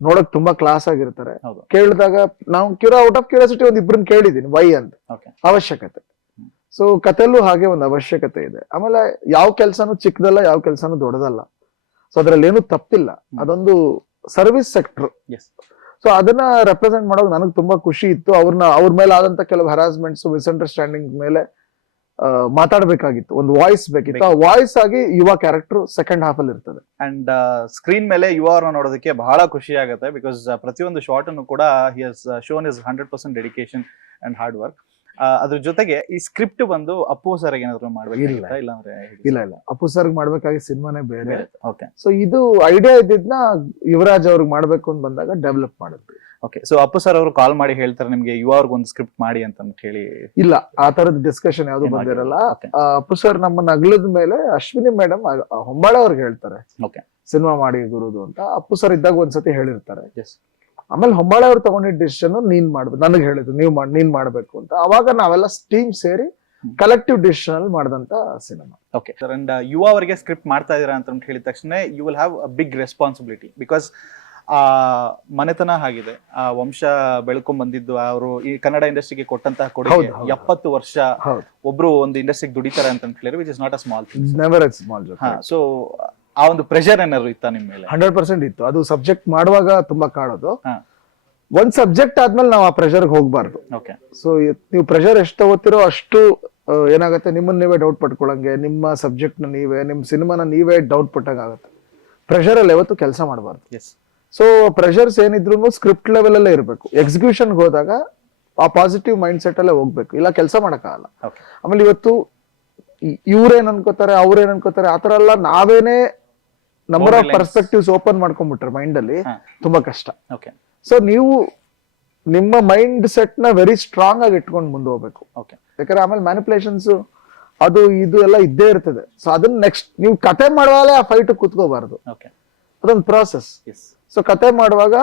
ನೋಡಕ್ ತುಂಬಾ ಕ್ಲಾಸ್ ಆಗಿರ್ತಾರೆ. ಕೇಳಿದಾಗ ನಾವು ಔಟ್ ಆಫ್ ಕ್ಯೂರಿಯಾಸಿಟಿ ಒಂದ್ ಇಬ್ರನ್ನ ಕೇಳಿದೀನಿ ವೈ ಅಂತ. ಅವಶ್ಯಕತೆ. ಸೊ ಕಥೆಲ್ಲೂ ಹಾಗೆ ಒಂದು ಅವಶ್ಯಕತೆ ಇದೆ. ಆಮೇಲೆ ಯಾವ ಕೆಲ್ಸನೂ ಚಿಕ್ಕದಲ್ಲ, ಯಾವ ಕೆಲ್ಸನೂ ದೊಡ್ಡದಲ್ಲ. ಸೊ ಅದ್ರಲ್ಲಿ ಏನು ತಪ್ಪಿಲ್ಲ, ಅದೊಂದು ಸರ್ವಿಸ್ ಸೆಕ್ಟರ್. ಸೊ ಅದನ್ನ ರೆಪ್ರೆಸೆಂಟ್ ಮಾಡೋದು ನನಗೆ ತುಂಬಾ ಖುಷಿ ಇತ್ತು. ಅವ್ರ ಮೇಲೆ ಆದಂತ ಕೆಲವು ಹರಾಸ್ಮೆಂಟ್ಸ್, ಮಿಸ್ಅಂಡರ್ಸ್ಟ್ಯಾಂಡಿಂಗ್ ಮೇಲೆ ಮಾತಾಡ್ಬೇಕಾಗಿತ್ತು, ಒಂದು ವಾಯ್ಸ್ ಬೇಕಿತ್ತು. ಆ ವಾಯ್ಸ್ ಆಗಿ ಯುವ ಕ್ಯಾರೆಕ್ಟರ್ ಸೆಕೆಂಡ್ ಹಾಫ್ ಅಲ್ಲಿ ಇರ್ತದೆ. ಅಂಡ್ ಸ್ಕ್ರೀನ್ ಮೇಲೆ ಯುವ ಅವ್ರನ್ನ ನೋಡೋದಕ್ಕೆ ಬಹಳ ಖುಷಿ ಆಗುತ್ತೆ. ಬಿಕಾಸ್ ಪ್ರತಿಯೊಂದು ಶಾರ್ಟ್ ಅನ್ನು ಕೂಡ he has shown his 100% dedication and hard work. ಅದ್ರ ಜೊತೆಗೆ ಈ ಸ್ಕ್ರಿಪ್ಟ್ ಬಂದು ಅಪ್ಪು ಸರ್ ಏನಾದ್ರು ಮಾಡ್ಬೇಕು ಇಲ್ಲ ಅಂದ್ರೆ ಇಲ್ಲ ಅಪ್ಪು ಸರ್ಗ್ ಮಾಡ್ಬೇಕಾಗಿ ಸಿನಿಮಾನೇ ಬೇರೆ. ಓಕೆ, ಸೊ ಇದು ಐಡಿಯಾ ಇದ್ದಿದ್ನ ಯುವರಾಜ್ ಅವ್ರಿಗೆ ಮಾಡ್ಬೇಕು ಅಂತ ಬಂದಾಗ ಡೆವಲಪ್ ಮಾಡಿದ್ವಿ. ಓಕೆ. ಸೊ ಅಪ್ಪು ಸರ್ ಅವರು ಕಾಲ್ ಮಾಡಿ ಹೇಳ್ತಾರೆ ನಿಮ್ಗೆ ಯುವರ್ಗ್ ಒಂದು ಸ್ಕ್ರಿಪ್ಟ್ ಮಾಡಿ ಅಂತ ಹೇಳಿ? ಇಲ್ಲ, ಆ ತರದ ಡಿಸ್ಕಷನ್ ಯಾವ್ದು ಬಂದಿರಲ್ಲ. ಅಪ್ಪು ಸರ್ ನಮ್ಮನ್ನ ಅಗ್ಲದ ಮೇಲೆ ಅಶ್ವಿನಿ ಮೇಡಮ್ ಹೊಂಬಾಳೆ ಅವ್ರಿಗೆ ಹೇಳ್ತಾರೆ ಸಿನಿಮಾ ಮಾಡಿ ಗುರುದು ಅಂತ. ಅಪ್ಪು ಸರ್ ಇದ್ದಾಗ ಒಂದ್ಸತಿ ಹೇಳಿರ್ತಾರೆ. ಆಮೇಲೆ ಹೊಂಬಾಳೆ ಅವ್ರು ತಗೊಂಡಿದ್ದ ಡಿಸಿಷನ್ ನೀನ್ ಮಾಡ್ಬೇಕು, ನನಗೆ ಹೇಳಿದ್ರು ನೀನ್ ಮಾಡ್ಬೇಕು ಅಂತ. ಅವಾಗ ನಾವೆಲ್ಲ ಟೀಮ್ ಸೇರಿ ಕಲೆಕ್ಟಿವ್ ಡಿಸಿಷನ್ ಅಲ್ಲಿ ಮಾಡಿದಂತ ಸಿನಿಮಾ. ಓಕೆ ಸರ್, ಅಂಡ್ ಯುವ ಅವರಿಗೆ ಸ್ಕ್ರಿಪ್ಟ್ ಮಾಡ್ತಾ ಇದೀರಾ ಅಂತ ಹೇಳಿದ ತಕ್ಷಣ you will have a big responsibility. Because ಆ ಮನೆತನ ಆಗಿದೆ, ಆ ವಂಶ ಬೆಳ್ಕೊಂಡ್ ಬಂದಿದ್ದು, ಅವರು ಈ ಕನ್ನಡ ಇಂಡಸ್ಟ್ರಿಗೆ ಕೊಟ್ಟಂತಹ ಕೊಡುಗೆ 70 ವರ್ಷ ಒಬ್ರು ಒಂದು ಇಂಡಸ್ಟ್ರಿಗೆ ದುಡಿತಾರೆ ಅಂತ ಹೇಳಿದ್ರೆ which is not a small thing. Never A small job. So ಆ ಒಂದು ಪ್ರೆಷರ್ ಏನಾದ್ರು ಇತ್ತ ನಿಮ್ ಮೇಲೆ? 100% ಇತ್ತು. ಅದು ಸಬ್ಜೆಕ್ಟ್ ಮಾಡುವಾಗ ತುಂಬಾ ಕಾಡೋದು. ಒಂದ್ ಸಬ್ಜೆಕ್ಟ್ ಆದ್ಮೇಲೆ ನಾವು ಆ ಪ್ರೆಷರ್ ಹೋಗ್ಬಾರ್ದು. ಸೊ ನೀವು ಪ್ರೆಷರ್ ಎಷ್ಟು ತಗೋತಿರೋ ಅಷ್ಟು ಏನಾಗುತ್ತೆ, ನಿಮ್ಮನ್ನ ನೀವೇ ಡೌಟ್ ಪಟ್ಕೊಳಂಗೆ, ನಿಮ್ಮ ಸಬ್ಜೆಕ್ಟ್ ನ ನೀವೇ, ನಿಮ್ ಸಿನಿಮಾನ ನೀವೇ ಡೌಟ್ ಪಟ್ಟಾಗ ಆಗುತ್ತೆ. ಪ್ರೆಷರ್ ಅಲ್ಲಿ ಯಾವತ್ತು ಕೆಲಸ ಮಾಡಬಾರ್ದು. ಸೊ ಪ್ರೆಷರ್ಸ್ ಏನಿದ್ರು ಸ್ಕ್ರಿಪ್ಟ್ ಲೆವೆಲ್ ಅಲ್ಲೇ ಇರಬೇಕು. ಎಕ್ಸಿಕ್ಯೂಷನ್ ಹೋದಾಗ ಆ ಪಾಸಿಟಿವ್ ಮೈಂಡ್ ಸೆಟ್ ಅಲ್ಲೇ ಹೋಗ್ಬೇಕು, ಇಲ್ಲ ಕೆಲಸ ಮಾಡಕ್ಕಾಗಲ್ಲ. ಆಮೇಲೆ ಇವತ್ತು ಇವ್ರೇನ್ ಅನ್ಕೋತಾರೆ, ಅವ್ರೇನ್ ಅನ್ಕೋತಾರೆ, ಆತರ ಎಲ್ಲ ನಾವೇನೆ ನಂಬರ್ ಆಫ್ ಪರ್ಸ್ಪೆಕ್ಟಿವ್ಸ್ ಓಪನ್ ಮಾಡ್ಕೊಂಡ್ಬಿಟ್ರೆ ಮೈಂಡ್ ಅಲ್ಲಿ ತುಂಬಾ ಕಷ್ಟ. ಸೊ ನೀವು ನಿಮ್ಮ ಮೈಂಡ್ ಸೆಟ್ ನ ವೆರಿ ಸ್ಟ್ರಾಂಗ್ ಆಗಿ ಇಟ್ಕೊಂಡು ಮುಂದೆ ಹೋಗ್ಬೇಕು. ಯಾಕಂದ್ರೆ ಆಮೇಲೆ ಮ್ಯಾನಿಪುಲೇಷನ್ಸ್ ಅದು ಇದು ಎಲ್ಲ ಇದ್ದೇ ಇರ್ತದೆ. ಸೊ ಅದನ್ನ ನೆಕ್ಸ್ಟ್ ನೀವು ಕತೆ ಮಾಡುವಾಗಲೇ ಆ ಫೈಟ್ ಕುತ್ಕೋಬಾರ್ದು, ಅದೊಂದು ಪ್ರಾಸೆಸ್. ಸೊ ಕತೆ ಮಾಡುವಾಗ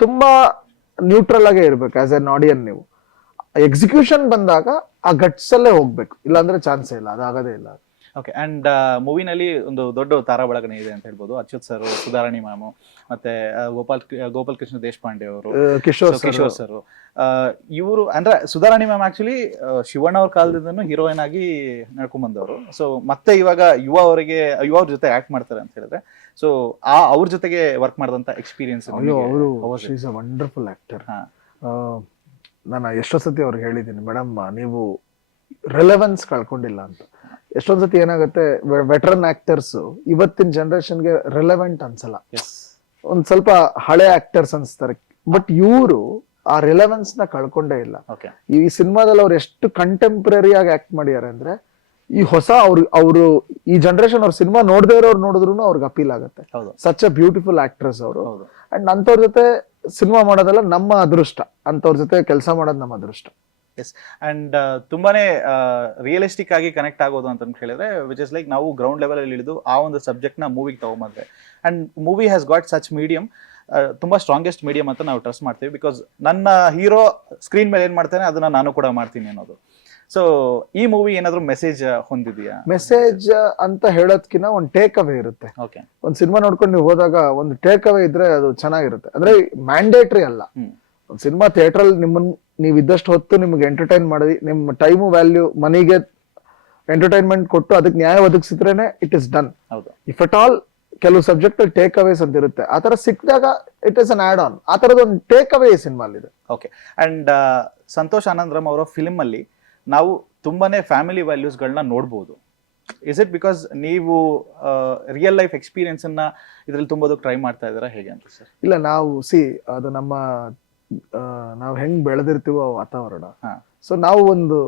ತುಂಬಾ ನ್ಯೂಟ್ರಲ್ ಆಗೇ ಇರ್ಬೇಕು ಆಸ್ ಎನ್ ಆಡಿಯನ್. ನೀವು ಎಕ್ಸಿಕ್ಯೂಷನ್ ಬಂದಾಗ ಆ ಗಟ್ಸ್ ಅಲ್ಲೇ ಹೋಗ್ಬೇಕು, ಇಲ್ಲಾಂದ್ರೆ ಚಾನ್ಸೇ ಇಲ್ಲ, ಅದಾಗದೇ ಇಲ್ಲ. ಓಕೆ, ಅಂಡ್ ಮೂವಿನಲ್ಲಿ ಒಂದು ದೊಡ್ಡ ತಾರಾ ಬಳಗನೆ ಇದೆ ಅಂತ ಹೇಳ್ಬೋದು. ಅಚ್ಯುತ್ ಸರ್, ಸುಧಾರಾಣಿ ಮ್ಯಾಮು, ಮತ್ತೆ ಗೋಪಾಲ್ ಕೃಷ್ಣ ದೇಶಪಾಂಡೆ ಅವರು, ಕಿಶೋರ್ ಸರ್. ಇವರು ಅಂದ್ರೆ ಸುಧಾರಾಣಿ ಮ್ಯಾಮ್ ಆಕ್ಚುಲಿ ಶಿವಣ್ಣ ಅವ್ರ ಕಾಲದಿಂದನೂ ಹೀರೋಯಿನ್ ಆಗಿ ನಡ್ಕೊಂಡ್ ಬಂದವರು. ಸೊ ಮತ್ತೆ ಇವಾಗ ಯುವ ಅವ್ರ ಜೊತೆ ಆಕ್ಟ್ ಮಾಡ್ತಾರೆ ಅಂತ ಹೇಳಿದ್ರೆ, ಸೊ ಅವ್ರ ಜೊತೆಗೆ ವರ್ಕ್ ಮಾಡಿದಂತ ಎಕ್ಸ್ಪೀರಿಯನ್ಸ್? ಅವರು ವಂಡರ್ಫುಲ್ ಆಕ್ಟರ್. ನಾನು ಎಷ್ಟೋ ಸತಿ ಅವ್ರಿಗೆ ಹೇಳಿದ್ದೀನಿ, ಮೇಡಮ್ ನೀವು ರೆಲೆವೆನ್ಸ್ ಕಳ್ಕೊಂಡಿಲ್ಲ ಅಂತ. ಎಷ್ಟೊಂದ್ ಸತಿ ಏನಾಗುತ್ತೆ, ವೆಟರನ್ ಆಕ್ಟರ್ಸ್ ಇವತ್ತಿನ ಜನರೇಷನ್ಗೆ ರೆಲೆವೆಂಟ್ ಅನ್ಸಲ್ಲ, ಒಂದ್ ಸ್ವಲ್ಪ ಹಳೆ ಆಕ್ಟರ್ಸ್ ಅನ್ಸ್ತಾರೆ. ಬಟ್ ಇವರು ಆ ರಿಲೆವೆನ್ಸ್ ನ ಕಳ್ಕೊಂಡೇ ಇಲ್ಲ. ಈ ಸಿನಿಮಾದಲ್ಲಿ ಅವ್ರು ಎಷ್ಟು ಕಂಟೆಂಪ್ರರಿ ಆಗಿ ಆಕ್ಟ್ ಮಾಡಿದ್ದಾರೆ ಅಂದ್ರೆ, ಈ ಹೊಸ ಅವರು ಈ ಜನರೇಷನ್ ಅವ್ರ ಸಿನಿಮಾ ನೋಡದೇ ಇರೋರು ನೋಡಿದ್ರು ಅವ್ರಿಗೆ ಅಪೀಲ್ ಆಗುತ್ತೆ. ಸಚ್ ಅ ಬ್ಯೂಟಿಫುಲ್ ಆಕ್ಟ್ರೆಸ್ ಅವರು. ಅಂಡ್ ಅಂತವ್ರ ಜೊತೆ ಸಿನಿಮಾ ಮಾಡೋದಲ್ಲ ನಮ್ಮ ಅದೃಷ್ಟ, ಅಂತವ್ರ ಜೊತೆ ಕೆಲಸ ಮಾಡೋದು ನಮ್ಮ ಅದೃಷ್ಟ. ಎಸ್, ಅಂಡ್ ತುಂಬಾನೇ ರಿಯಲಿಸ್ಟಿಕ್ ಆಗಿ ಕನೆಕ್ಟ್ ಆಗೋದು ಅಂತ ಹೇಳಿದ್ರೆ, ವಿಚ್ ಇಸ್ ಲೈಕ್ ನಾವು ಗ್ರೌಂಡ್ ಲೆವೆಲ್ ಅಲ್ಲಿ ಇಳಿದು ಆ ಒಂದು ಸಬ್ಜೆಕ್ಟ್ ನ ಮೂವಿಗೆ ತಗೊಂಬಂದ್ರೆ, and movie has got such medium, ತುಂಬಾ ಸ್ಟ್ರಾಂಗೆಸ್ಟ್ ಮೀಡಿಯಂ ಅಂತ ನಾವು ಟ್ರಸ್ಟ್ ಮಾಡ್ತೀವಿ. ಬಿಕಾಸ್ ನನ್ನ ಹೀರೋ ಸ್ಕ್ರೀನ್ ಮೇಲೆ ಏನ್ ಮಾಡ್ತಾನೆ ಅದನ್ನ ನಾನು ಕೂಡ ಮಾಡ್ತೀನಿ ಅನ್ನೋದು. ಸೊ ಈ ಮೂವಿ ಏನಾದ್ರು ಮೆಸೇಜ್ ಹೊಂದಿದೆಯಾ? ಮೆಸೇಜ್ ಅಂತ ಹೇಳೋದ್ಕಿಂತ ಒಂದು ಟೇಕ್ ಅವೇ ಇರುತ್ತೆ. ಒಂದ್ ಸಿನಿಮಾ ನೋಡ್ಕೊಂಡು ನೀವು ಹೋದಾಗ ಒಂದು ಟೇಕ್ ಅವೇ ಇದ್ರೆ ಅದು ಚೆನ್ನಾಗಿರುತ್ತೆ. ಅಂದ್ರೆ ಮ್ಯಾಂಡೇಟ್ರಿ ಅಲ್ಲ. ಒಂದ್ ಸಿನಿಮಾ ಥಿಯೇಟರ್ ಅಲ್ಲಿ ನೀವು ಇದ್ದಷ್ಟು ಹೊತ್ತು ನಿಮ್ಗೆ ಎಂಟರ್ಟೈನ್ ಮಾಡಿ, ನಿಮ್ಮ ಟೈಮು ವ್ಯಾಲ್ಯೂ ಮನಿಗೆ ಎಂಟರ್ಟೈನ್ಮೆಂಟ್ ಕೊಟ್ಟು ಅದಕ್ಕೆ ನ್ಯಾಯ ಒದಗಿಸಿದ್ರೇನೆ it is done. If at all ಕೆಲವು ಸಬ್ಜೆಕ್ಟ್ ಅಲ್ಲಿ ಟೇಕ್ ಅವೇಸ್ ಅಂತ ಇರುತ್ತೆ, ಆತರ ಸಿಕ್ಕಿದಾಗ it is an add on. ಆ ತರದ ಒಂದು ಟೇಕ್ ಅವೇ ಈ ಸಿನಿಮಾ ಇದೆ. ಓಕೆ, ಅಂಡ್ ಸಂತೋಷ್ ಆನಂದ್ರಾಮ್ ಅವರ ಫಿಲ್ಮ್ ಅಲ್ಲಿ ನಾವು ತುಂಬಾನೇ ಫ್ಯಾಮಿಲಿ ವ್ಯಾಲ್ಯೂಸ್ ಗಳನ್ನ ನೋಡ್ಬೋದು. ಇಸ್ ಇಟ್ ಬಿಕಾಸ್ ನೀವು ರಿಯಲ್ ಲೈಫ್ ಎಕ್ಸ್ಪೀರಿಯನ್ಸ್ ಅನ್ನ ಇದ್ರಲ್ಲಿ ತುಂಬೋದಕ್ಕೆ ಟ್ರೈ ಮಾಡ್ತಾ ಇದ್ದೀರಾ, ಹೇಗೆ ಅಂತ ಸರ್? ಇಲ್ಲ, ನಾವು ಅದು ನಾವು ಹೆಂಗ್ ಬೆಳೆದಿರ್ತೀವೋ ವಾತಾವರಣ. ಸೊ ನಾವು ಒಂದು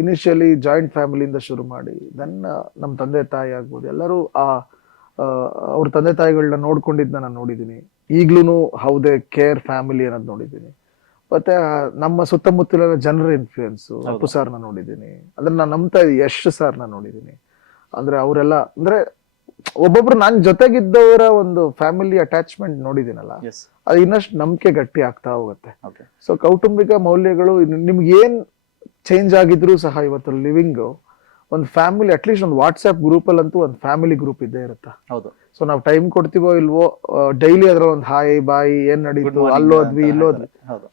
ಇನಿಷಿಯಲಿ ಜಾಯಿಂಟ್ ಫ್ಯಾಮಿಲಿಯಿಂದ ಶುರು ಮಾಡಿ ದೆನ್ ನಮ್ಮ ತಂದೆ ತಾಯಿ ಆಗ್ಬೋದು, ಎಲ್ಲರೂ ಅವ್ರ ತಂದೆ ತಾಯಿಗಳನ್ನ ನೋಡ್ಕೊಂಡಿದ್ನ ನಾನು ನೋಡಿದ್ದೀನಿ. ಈಗ್ಲೂ ಹೌ ದೇ ಕೇರ್ ಫ್ಯಾಮಿಲಿ ಅನ್ನೋದು ನೋಡಿದ್ದೀನಿ. ಮತ್ತೆ ನಮ್ಮ ಸುತ್ತಮುತ್ತಲಿನ ಜನರ ಇನ್ಫ್ಲೂಯೆನ್ಸ್, ಅಪ್ಪು ಸರ್ನ ನೋಡಿದ್ದೀನಿ. ಅದನ್ನ ನಾನು ನಂಬ್ತಾ ಇದ್ದೀನಿ. ಯಶ್ ಸರ್ನ ನೋಡಿದ್ದೀನಿ. ಅಂದ್ರೆ ಅವರೆಲ್ಲ ಅಂದ್ರೆ ಒಬ್ಬೊಬ್ರು ನಾನ್ ಜೊತೆಗಿದ್ದವರ ಒಂದು ಫ್ಯಾಮಿಲಿ ಅಟ್ಯಾಚ್ಮೆಂಟ್ ನೋಡಿದ್ದೀನಲ್ಲ, ಅದು ಇನ್ನಷ್ಟು ನಂಬಿಕೆ ಗಟ್ಟಿ ಆಗ್ತಾ ಹೋಗುತ್ತೆ. ಸೊ ಕೌಟುಂಬಿಕ ಮೌಲ್ಯಗಳು ನಿಮ್ಗೆ ಏನ್ ಚೇಂಜ್ ಆಗಿದ್ರು ಸಹ ಇವತ್ತು ಲಿವಿಂಗ್ ಒಂದು ಫ್ಯಾಮಿಲಿ, ಅಟ್ಲೀಸ್ಟ್ ಒಂದು ವಾಟ್ಸ್ಆಪ್ ಗ್ರೂಪ್ ಅಲ್ಲಂತೂ ಒಂದು ಫ್ಯಾಮಿಲಿ ಗ್ರೂಪ್ ಇದ್ದೇ ಇರುತ್ತೆ. ಸೊ ನಾವು ಟೈಮ್ ಕೊಡ್ತೀವೋ ಇಲ್ವೋ, ಡೈಲಿ ಅದ್ರ ಒಂದು ಹಾಯ್ ಬಾಯ್ ಏನ್ ನಡೀತು, ಅಲ್ಲೋದ್ವಿ ಇಲ್ಲೋದ್ವಿ.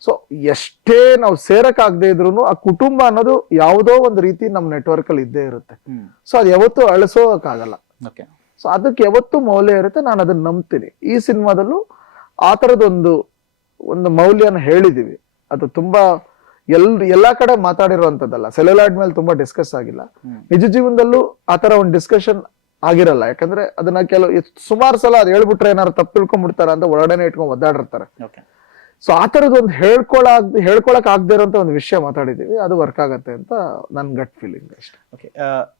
ಸೊ ಎಷ್ಟೇ ನಾವು ಸೇರಕ್ ಆಗದೆ ಇದ್ರು ಆ ಕುಟುಂಬ ಅನ್ನೋದು ಯಾವುದೋ ಒಂದು ರೀತಿ ನಮ್ ನೆಟ್ವರ್ಕ್ ಅಲ್ಲಿ ಇದ್ದೇ ಇರುತ್ತೆ. ಸೊ ಅದು ಯಾವತ್ತೂ ಅಳಿಸೋಕಾಗಲ್ಲ. ಸೊ ಅದಕ್ಕೆ ಯಾವತ್ತೂ ಮೌಲ್ಯ ಇರುತ್ತೆ. ನಾನು ಅದನ್ನ ನಂಬ್ತೀನಿ. ಈ ಸಿನಿಮಾದಲ್ಲೂ ಆ ತರದೊಂದು ಮೌಲ್ಯನ ಹೇಳಿದೀವಿ. ಅದು ತುಂಬಾ ಎಲ್ಲಾ ಕಡೆ ಮಾತಾಡಿರುವಂತದ್ದಲ್ಲ. ಸೆಲ್ಯುಲಾಯ್ಡ್ ಮೇಲೆ ತುಂಬಾ ಡಿಸ್ಕಸ್ ಆಗಿಲ್ಲ. ನಿಜ ಜೀವನದಲ್ಲೂ ಆತರ ಒಂದು ಡಿಸ್ಕಷನ್ ಆಗಿರಲ್ಲ. ಯಾಕಂದ್ರೆ ಅದನ್ನ ಸುಮಾರು ಸಲ ಅದು ಹೇಳ್ಬಿಟ್ರೆ ಏನಾರು ತಪ್ಪು ತಿಳ್ಕೊಂಡ್ಬಿಡ್ತಾರ ಅಂತ ಒಳಗಡೆನೆ ಇಟ್ಕೊಂಡ್ ಒದ್ದಾಡಿರ್ತಾರೆ. ಸೊ ಆ ತರದ್ ಒಂದು ಹೇಳ್ಕೊಳಕ್ ಆಗದೆ ಇರೋಂತ ಒಂದು ವಿಷಯ ಮಾತಾಡಿದೀವಿ, ಅದು ವರ್ಕ್ ಆಗತ್ತೆ ಅಂತ ನನ್ ಗಟ್ ಫೀಲಿಂಗ್ ಅಷ್ಟೇ. ಓಕೆ,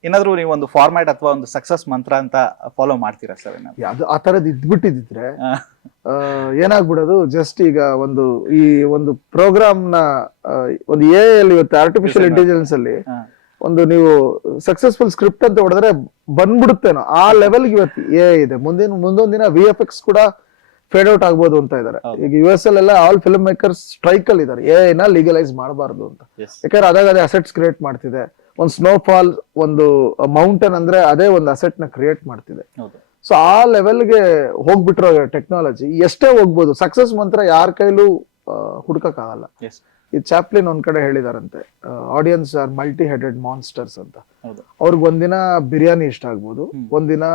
ಏನಾದ್ರು ನೀವು ಒಂದು ಫಾರ್ಮ್ಯಾಟ್ ಅಥವಾ ಒಂದು ಸಕ್ಸಸ್ ಮಂತ್ರ ಅಂತ ಫಾಲೋ ಮಾಡ್ತೀರಾ ಸರ್? ಅದು ಆ ತರದ್ ಇದ್ಬಿಟ್ಟಿದ್ರೆ ಏನಾಗ್ಬಿಡೋದು, ಜಸ್ಟ್ ಈಗ ಈ ಒಂದು ಪ್ರೋಗ್ರಾಮ್ ನ ಒಂದು ಅಲ್ಲಿ ಇವತ್ತು ಆರ್ಟಿಫಿಷಿಯಲ್ ಇಂಟೆಲಿಜೆನ್ಸ್ ಅಲ್ಲಿ ನೀವು ಸಕ್ಸಸ್ಫುಲ್ ಸ್ಕ್ರಿಪ್ಟ್ ಅಂತ ಹೊಡೆದ್ರೆ ಬಂದ್ಬಿಡುತ್ತೇನೋ ಆ ಲೆವೆಲ್ಗೆ ಇವತ್ತು ಇದೆ. ಮುಂದೊಂದ್ ದಿನ VFX ಕೂಡ ಫೇಡ್ ಔಟ್ ಆಗ್ಬೋದು ಅಂತ ಇದಾರೆ. ಈಗ US ಅಲ್ಲೆಲ್ಲ ಆಲ್ ಫಿಲ್ಮ್ ಮೇಕರ್ಸ್ ಸ್ಟ್ರೈಕ್ ಅಲ್ಲಿ ಇದಾರೆ, ಏನ ಲೀಗಲೈಸ್ ಮಾಡಬಾರ್ದು ಅಂತ. ಯಾಕಂದ್ರೆ ಅದೇ ಅಸೆಟ್ಸ್ ಕ್ರಿಯೇಟ್ ಮಾಡ್ತಿದೆ. ಒಂದು ಸ್ನೋಫಾಲ್, ಒಂದು ಮೌಂಟೇನ್ ಅಂದ್ರೆ ಅದೇ ಒಂದು ಅಸೆಟ್ ನ ಕ್ರಿಯೇಟ್ ಮಾಡ್ತಿದೆ. ಸೊ ಆ ಲೆವೆಲ್ಗೆ ಹೋಗ್ಬಿಟ್ರೋ ಟೆಕ್ನಾಲಜಿ, ಎಷ್ಟೇ ಹೋಗ್ಬೋದು. ಸಕ್ಸಸ್ ಮಂತ್ರ ಯಾರ ಕೈಲೂ ಹುಡ್ಕಕ್ ಆಗಲ್ಲ. ಈ ಚಾಪ್ಲಿನ್ ಒಂದ್ ಕಡೆ ಹೇಳಿದಾರಂತೆ, audience are multi headed monsters ಅಂತ. ಅವ್ರಿಗೆ ಒಂದಿನ ಬಿರಿಯಾನಿ ಇಷ್ಟ ಆಗ್ಬೋದು, ಒಂದಿನ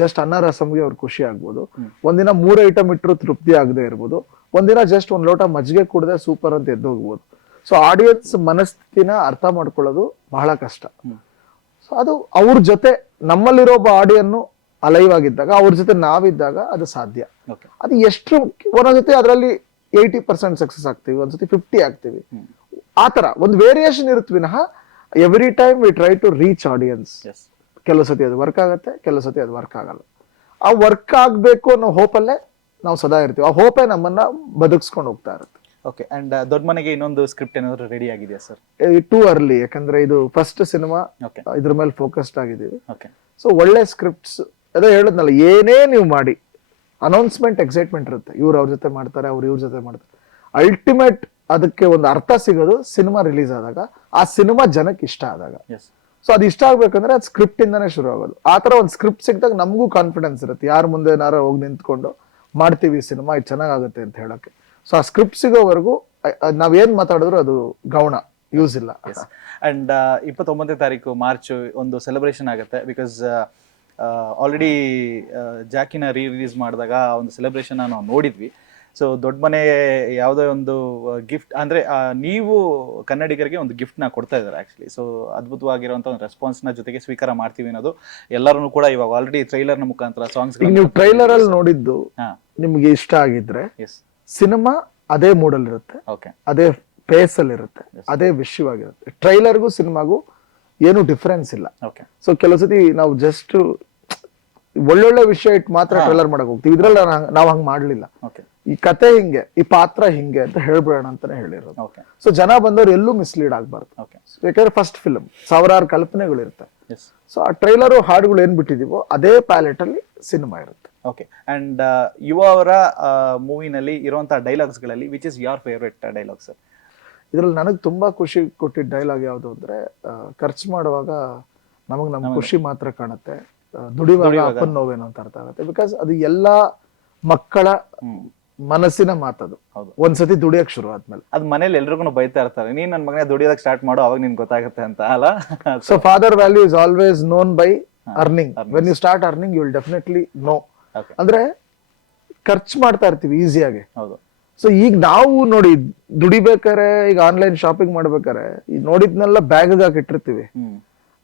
ಜಸ್ಟ್ ಅನ್ನ ರಸಮ್ಗೆ ಅವ್ರಿಗೆ ಖುಷಿ ಆಗ್ಬೋದು, ಒಂದಿನ 3 ಐಟಮ್ ಇಟ್ಟರು ತೃಪ್ತಿ ಆಗದೆ ಇರ್ಬೋದು, ಒಂದಿನ ಜಸ್ಟ್ ಒಂದ್ ಲೋಟ ಮಜ್ಜಿಗೆ ಕುಡ್ದೆ ಸೂಪರ್ ಅಂತ ಎದ್ದು ಹೋಗ್ಬೋದು. ಸೊ ಆಡಿಯನ್ಸ್ ಮನಸ್ಥಿತಿನ ಅರ್ಥ ಮಾಡ್ಕೊಳ್ಳೋದು ಬಹಳ ಕಷ್ಟ. ಸೊ ಅದು ಅವ್ರ ಜೊತೆ ನಮ್ಮಲ್ಲಿರೋ ಒಬ್ಬ ಆಡಿಯನ್ನು ಅಲೈವ್ ಆಗಿದ್ದಾಗ, ಅವ್ರ ಜೊತೆ ನಾವಿದ್ದಾಗ ಅದು ಸಾಧ್ಯ. ಅದು ಎಷ್ಟು ಒಂದೊಂದ್ಸತಿ ಅದರಲ್ಲಿ 80% ಸಕ್ಸಸ್ ಆಗ್ತೀವಿ, ಒಂದ್ಸತಿ 50 ಆಗ್ತೀವಿ. ಆತರ ಒಂದು ವೇರಿಯೇಷನ್ ಇರುತ್ತೆ ವಿನಃ every time we try to reach audience. ಕೆಲವು ಸತಿ ಅದು ವರ್ಕ್ ಆಗತ್ತೆ, ಕೆಲವು ಸತಿ ಅದು ವರ್ಕ್ ಆಗಲ್ಲ. ಆ ವರ್ಕ್ ಆಗ್ಬೇಕು ಅನ್ನೋ ಹೋಪಲ್ಲೇ ನಾವು ಸದಾ ಇರ್ತೀವಿ. ಆ ಹೋಪೇ ನಮ್ಮನ್ನ ಬದುಕಿಸ್ಕೊಂಡು ಹೋಗ್ತಾ ಇರುತ್ತೆ. ಓಕೆ, ಅಂಡ್ ದೊಡ್ಡ ಮನೆಗೆ ಇನ್ನೊಂದು ಸ್ಕ್ರಿಪ್ಟ್ ಏನಾದ್ರು ರೆಡಿ ಆಗಿದೆಯಾ ಸರ್? ಟೂ ಅರ್ಲಿ, ಯಾಕಂದ್ರೆ ಇದು ಫಸ್ಟ್ ಸಿನಿಮಾ, ಇದ್ರ ಮೇಲೆ ಫೋಕಸ್ಡ್ ಆಗಿದ್ದೀವಿ. ಸೊ ಒಳ್ಳೆ ಸ್ಕ್ರಿಪ್ಟ್ಸ್, ಅದೇ ಹೇಳದ್ನಲ್ಲ, ಏನೇ ನೀವು ಮಾಡಿ ಅನೌನ್ಸ್ಮೆಂಟ್ ಎಕ್ಸೈಟ್ಮೆಂಟ್ ಇರುತ್ತೆ. ಇವ್ರು ಅವ್ರ ಜೊತೆ ಮಾಡ್ತಾರೆ, ಇವ್ರ ಜೊತೆ ಮಾಡ್ತಾರೆ. ಅಲ್ಟಿಮೇಟ್ ಅದಕ್ಕೆ ಒಂದು ಅರ್ಥ ಸಿಗೋದು ಸಿನಿಮಾ ರಿಲೀಸ್ ಆದಾಗ, ಆ ಸಿನಿಮಾ ಜನಕ್ಕೆ ಇಷ್ಟ ಆದಾಗ. ಸೊ ಅದು ಇಷ್ಟ ಆಗ್ಬೇಕಂದ್ರೆ ಅದು ಸ್ಕ್ರಿಪ್ಟ್ ಇಂದಾನೆ ಶುರು ಆಗೋದು. ಆತರ ಒಂದು ಸ್ಕ್ರಿಪ್ಟ್ ಸಿಕ್ಕಿದಾಗ ನಮಗೂ ಕಾನ್ಫಿಡೆನ್ಸ್ ಇರುತ್ತೆ, ಯಾರ ಮುಂದೆ ಏನಾರ ಹೋಗಿ ನಿಂತ್ಕೊಂಡು ಮಾಡ್ತೀವಿ ಸಿನಿಮಾ, ಇದು ಚೆನ್ನಾಗುತ್ತೆ ಅಂತ ಹೇಳಕ್ಕೆ. ಸೊ ಆ ಸ್ಕ್ರಿಪ್ಟ್ ಸಿಗೋವರೆಗೂ ನಾವೇನ್ ಮಾತಾಡಿದ್ರು ಅದು ಗೌಣ, ಯೂಸ್ ಇಲ್ಲ. ಅಂಡ್ 29ನೇ ತಾರೀಕು ಮಾರ್ಚ್ ಒಂದು ಸೆಲೆಬ್ರೇಷನ್ ಆಗುತ್ತೆ. ಬಿಕಾಸ್ ಆಲ್ರೆಡಿ ಜಾಕಿನ ರಿಲೀಸ್ ಮಾಡಿದಾಗ ಒಂದು ಸೆಲೆಬ್ರೇಷನ್ ನಾವು ನೋಡಿದ್ವಿ. ಸೊ ದೊಡ್ಡ ಮನೆ ಯಾವುದೋ ಒಂದು ಗಿಫ್ಟ್ ಅಂದ್ರೆ ನೀವು ಕನ್ನಡಿಗರಿಗೆ ಒಂದು ಗಿಫ್ಟ್ ನ ಕೊಡ್ತಾ ಇದ್ದಾರೆ ಆಕ್ಚುಲಿ. ಸೊ ಅದ್ಭುತವಾಗಿರುವಂತ ಒಂದು ರೆಸ್ಪಾನ್ಸ್ ನ ಜೊತೆಗೆ ಸ್ವೀಕಾರ ಮಾಡ್ತೀವಿ ಅನ್ನೋದು ಎಲ್ಲರೂ ಕೂಡ ಇವಾಗ ಆಲ್ರೆಡಿ ಟ್ರೈಲರ್ ನ ಮುಖಾಂತರ ಸಾಂಗ್ಸ್ ನೀವು ಟ್ರೈಲರ್ ಅಲ್ಲಿ ನೋಡಿದ್ದು ನಿಮ್ಗೆ ಇಷ್ಟ ಆಗಿದ್ರೆ ಸಿನಿಮಾ ಅದೇ ಮೂಡಲ್ಲಿ ಇರುತ್ತೆ, ಅದೇ ಪೇಸ್ ಅಲ್ಲಿ ಇರುತ್ತೆ, ಅದೇ ವಿಷಯವಾಗಿರುತ್ತೆ. ಟ್ರೈಲರ್ಗೂ ಸಿನಿಮಾಗೂ ಏನು ಡಿಫರೆನ್ಸ್ ಇಲ್ಲ. ಸೊ ಕೆಲವು ಸತಿ ನಾವು ಜಸ್ಟ್ ಒಳ್ಳೊಳ್ಳೆ ವಿಷಯ ಇಟ್ಟು ಮಾತ್ರ ಟ್ರೈಲರ್ ಮಾಡಕ್ ಹೋಗ್ತೀವಿ. ಇದ್ರಲ್ಲಿ ನಾವು ಹಂಗ್ ಮಾಡ್ಲಿಲ್ಲ. ಈ ಕತೆ ಹಿಂಗೆ, ಈ ಪಾತ್ರ ಹಿಂಗೆ ಅಂತ ಹೇಳ್ಬೇಡ ಅಂತಾನೆ ಹೇಳಿರೋದು. ಸೊ ಜನ ಬಂದವ್ರು ಎಲ್ಲೂ ಮಿಸ್ಲೀಡ್ ಆಗ್ಬಾರ್ದು. ಯಾಕಂದ್ರೆ ಫಸ್ಟ್ ಫಿಲ್ಮ್ ಸಾವಿರಾರು ಕಲ್ಪನೆಗಳು ಇರುತ್ತೆ. ಸೊ ಆ ಟ್ರೈಲರ್ ಹಾಡುಗಳು ಏನ್ ಬಿಟ್ಟಿದೀವೋ ಅದೇ ಪ್ಯಾಲೆಟ್ ಅಲ್ಲಿ ಸಿನಿಮಾ ಇರುತ್ತೆ. ಓಕೆ, ಅಂಡ್ ಯುವ ಅವರ ಮೂವಿನಲ್ಲಿ ಇರುವಂತಹ ಡೈಲಾಗ್ಸ್ ಗಳಲ್ಲಿ which is your favourite dialogue sir? ಇದ್ರಲ್ಲಿ ನನಗೆ ತುಂಬಾ ಖುಷಿ ಕೊಟ್ಟಿದ್ದ ಡೈಲಾಗ್ ಯಾವ್ದು ಅಂದ್ರೆ, ಖರ್ಚು ಮಾಡುವಾಗ ನಮ್ ಖುಷಿ ಮಾತ್ರ ಕಾಣುತ್ತೆ, ದುಡಿಯುವಾಗ ಅಪ್ಪನ ನೋವೇನು ಅಂತ ಅರ್ಥ ಆಗುತ್ತೆ. ಬಿಕಾಸ್ ಅದು ಎಲ್ಲಾ ಮಕ್ಕಳ ಮನಸ್ಸಿನ ಮಾತದು. ಒಂದ್ಸತಿ ದುಡಿಯಕ್ ಶುರು ಆದ್ಮೇಲೆ ಅದ್ ಮನೇಲಿ ಎಲ್ರಿಗೂ ಬೈತಾ ಇರ್ತಾರೆ, ನೀನ್ ನನ್ ಮಗನೇ ದುಡಿಯೋದಕ್ಕೆ ಸ್ಟಾರ್ಟ್ ಮಾಡು, ಅವಾಗ ನಿನ್ ಗೊತ್ತಾಗುತ್ತೆ ಅಂತ ಅಲ್ಲ. So father value is always known by earning. When you start earning you will definitely know. ಅಂದ್ರೆ ಖರ್ಚು ಮಾಡ್ತಾ ಇರ್ತೀವಿ ಈಸಿಯಾಗಿ. ಸೊ ಈಗ ನಾವು ನೋಡಿ ದುಡಿಬೇಕಾರೆ, ಈಗ ಆನ್ಲೈನ್ ಶಾಪಿಂಗ್ ಮಾಡ್ಬೇಕಾರೆ ನೋಡಿದ್ನೆಲ್ಲ ಬ್ಯಾಗ್ ಹಾಕಿಟ್ಟಿರ್ತೀವಿ,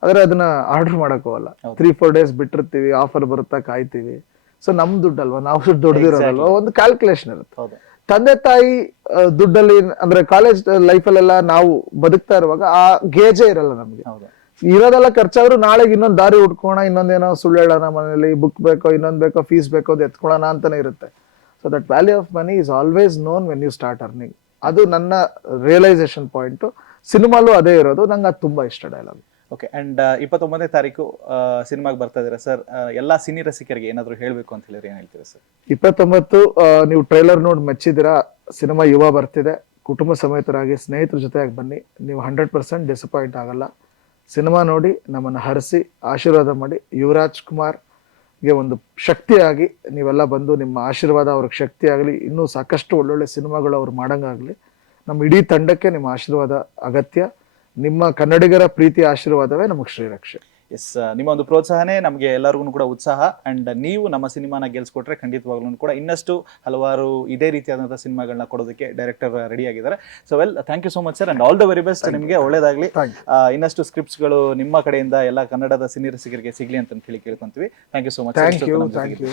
ಆದ್ರೆ ಅದನ್ನ ಆರ್ಡರ್ ಮಾಡಕ್ ಹೋಗಲ್ಲ. 3-4 ಡೇಸ್ ಬಿಟ್ಟಿರ್ತೀವಿ, ಆಫರ್ ಬರುತ್ತಾ ಕಾಯ್ತೀವಿ. ಸೊ ನಮ್ ದುಡ್ಡಲ್ವಾ, ನಾವು ದುಡ್ದಿರೋದಲ್ವಾ, ಒಂದು ಕ್ಯಾಲ್ಕುಲೇಷನ್ ಇರುತ್ತೆ. ತಂದೆ ತಾಯಿ ದುಡ್ಡಲ್ಲಿ ಅಂದ್ರೆ ಕಾಲೇಜ್ ಲೈಫಲ್ಲೆಲ್ಲ ನಾವು ಬದುಕ್ತಾ ಇರುವಾಗ ಆ ಗೇಜೇ ಇರಲ್ಲ ನಮ್ಗೆ. ಇರೋದೆಲ್ಲ ಖರ್ಚಾದ್ರು ನಾಳೆಗೆ ಇನ್ನೊಂದ್ ದಾರಿ ಹುಡ್ಕೋಣ, ಇನ್ನೊಂದೇನೋ ಸುಳ್ಳು ಹೇಳೋಣ, ಮನೇಲಿ ಬುಕ್ ಬೇಕೋ, ಇನ್ನೊಂದ್ ಬೇಕೋ, ಫೀಸ್ ಬೇಕೋ, ಅದು ಎತ್ಕೊಳ್ಳೋಣ ಅಂತಾನೆ ಇರುತ್ತೆ. So that value of money is always known when you start earning. ಅದು ನನ್ನ ರಿಯಲೈಸೇಷನ್ ಪಾಯಿಂಟ್. ಸಿನಿಮಾಲು ಅದೇ ಇರೋದು. ನಂಗೆ ಅದು ತುಂಬಾ ಇಷ್ಟ ಡೈಲಾಗ್. ಓಕೆ, ಅಂಡ್ 29ನೇ ತಾರೀಕು ಸಿನಿಮಾಗೆ ಬರ್ತಾ ಇದ್ದೀರಾ ಸರ್. ಎಲ್ಲಾ ಸಿನಿ ರಸಿಕರಿಗೆ ಏನಾದ್ರು ಹೇಳ್ಬೇಕು ಅಂತ ಹೇಳಿದ್ರೆ ಏನ್ ಹೇಳ್ತೀರಾ ಸರ್? 29 ನೀವು ಟ್ರೈಲರ್ ನೋಡಿ ಮೆಚ್ಚಿದಿರಾ. ಸಿನಿಮಾ ಯುವ ಬರ್ತಿದೆ. ಕುಟುಂಬ ಸಮೇತರಾಗಿ ಸ್ನೇಹಿತರ ಜೊತೆಯಾಗಿ ಬನ್ನಿ, ನೀವು 100% ಡಿಸಪಾಯಿಂಟ್ ಆಗಲ್ಲ. ಸಿನಿಮಾ ನೋಡಿ ನಮ್ಮನ್ನು ಹರಿಸಿ ಆಶೀರ್ವಾದ ಮಾಡಿ. ಯುವರಾಜ್ ಕುಮಾರ್ಗೆ ಒಂದು ಶಕ್ತಿಯಾಗಿ ನೀವೆಲ್ಲ ಬಂದು ನಿಮ್ಮ ಆಶೀರ್ವಾದ ಅವ್ರಿಗೆ ಶಕ್ತಿ ಆಗಲಿ. ಇನ್ನೂ ಸಾಕಷ್ಟು ಒಳ್ಳೊಳ್ಳೆ ಸಿನಿಮಾಗಳು ಅವ್ರು ಮಾಡಂಗಾಗ್ಲಿ. ನಮ್ಮ ಇಡೀ ತಂಡಕ್ಕೆ ನಿಮ್ಮ ಆಶೀರ್ವಾದ ಅಗತ್ಯ. ನಿಮ್ಮ ಕನ್ನಡಿಗರ ಪ್ರೀತಿ ಆಶೀರ್ವಾದವೇ ನಮಗೆ ಶ್ರೀರಕ್ಷೆ. ಎಸ್, ನಿಮ್ಮ ಒಂದು ಪ್ರೋತ್ಸಾಹನೇ ನಮಗೆ ಎಲ್ಲರಿಗೂ ಕೂಡ ಉತ್ಸಾಹ. ಅಂಡ್ ನೀವು ನಮ್ಮ ಸಿನಿಮಾನ ಗೆಲ್ಸ್ಕೊಟ್ರೆ ಖಂಡಿತವಾಗ್ಲೂ ಕೂಡ ಇನ್ನಷ್ಟು ಹಲವಾರು ಇದೇ ರೀತಿಯಾದಂತಹ ಸಿನಿಮಾಗಳನ್ನ ಕೊಡೋದಕ್ಕೆ ಡೈರೆಕ್ಟರ್ ರೆಡಿ ಆಗಿದ್ದಾರೆ. So well, thank you so much sir, and all the very best. ನಿಮಗೆ ಒಳ್ಳೇದಾಗ್ಲಿ. ಇನ್ನಷ್ಟು ಸ್ಕ್ರಿಪ್ಟ್ಸ್ಗಳು ನಿಮ್ಮ ಕಡೆಯಿಂದ ಎಲ್ಲ ಕನ್ನಡದ ಸಿನಿ ರಸಿಕರಿಗೆ ಸಿಗ್ಲಿ ಅಂತ ಕೇಳ್ಕೊಂತೀವಿ. Thank you so much. Thank you.